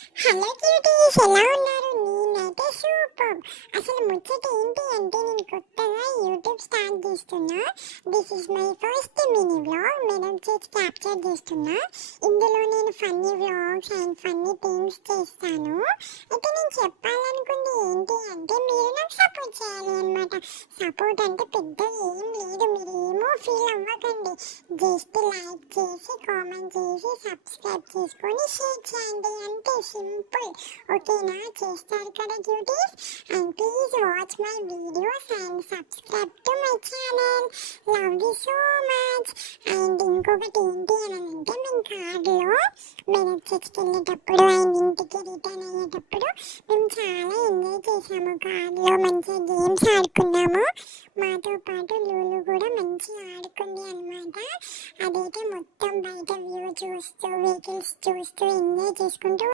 Hello cuties, ఎలా ఉన్నారు? నేనైతే సూపర్. అసలు ముచ్చట ఏంటి అంటే నేను కొత్తగా యూట్యూబ్ స్టార్ట్ చేస్తున్నా. This is my first mini vlog. Madam చేసి క్యాప్చర్ చేస్తున్నా. ఇందులో నేను funny vlogs and funny things చేస్తాను. అయితే నేను చెప్పాలనుకుంది ఏంటి అంటే మీరు నాకు సపోర్ట్ చేయాలి అనమాట. సపోర్ట్ అంటే పెద్ద ఏం లేదు, మీరు ఏమో ఫీల్ అవ్వకండి. జస్ట్ లైక్ చేసి కామెంట్ చేసి సబ్స్క్రైబ్ చేసుకొని షేర్ చేయండి, అంతే సింపుల్. ఓకేనా? చేస్తారు కదా cuties. And please watch my videos and subscribe to my channel. Love you so much. And ఇంకొకటి ఏంటి అని అంటే మేము కార్లో మేము చర్చికి వెళ్ళేటప్పుడు అండ్ ఇంటికి రిటర్న్ అయ్యేటప్పుడు మేము చాలా ఎంజాయ్ చేసాము. కార్లో మంచిగా గేమ్స్ ఆడుకున్నాము. మాతో పాటు లూలు కూడా మంచిగా ఆడుకుంది అనమాట. అదైతే మొత్తం బయట వ్యూ చూస్తూ వెహికల్స్ చూస్తూ ఎంజాయ్ చేసుకుంటూ